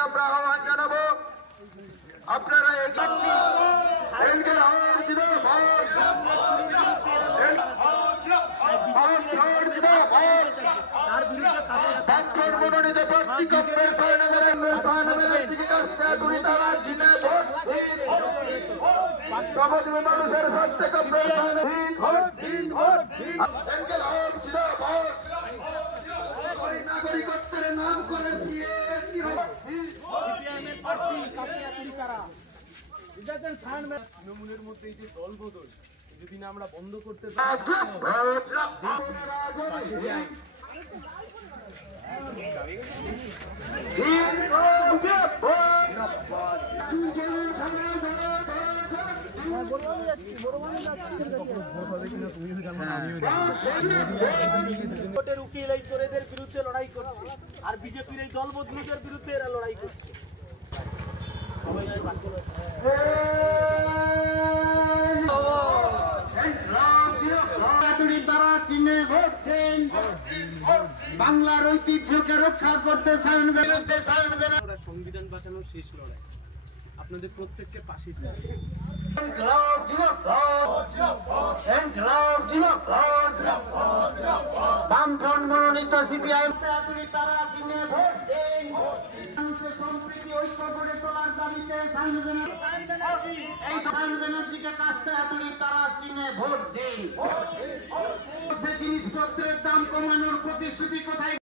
আমরা আহ্বান জানাবো আপনারা মনোনীত প্রার্থী কংগ্রেস মানুষের স্বার্থে নাগরিকত্বের নাম করে তৃণমূলের মধ্যে এই যে দল বদল যদি না আমরা বন্ধ করতে উকিল এই চোরেদের বিরুদ্ধে লড়াই করছে আর বিজেপির এই দল বদলুদের বিরুদ্ধে এরা লড়াই করছে। বাংলার ঐতিহ্যকে রক্ষা করতে সংবিধান বাঁচানোর শেষ লড়াই আপনাদের প্রত্যেককে পাশে বামফ্রন্ট মনোনীত সিপিআইএম সম্প্রীতি ঐক্য গড়ে তোলার দাবিতে ব্যানার্জিকে কাজটা তারা চীনে ভোট দেন। জিনিসপত্রের দাম কমানোর প্রতিশ্রুতি কোথায়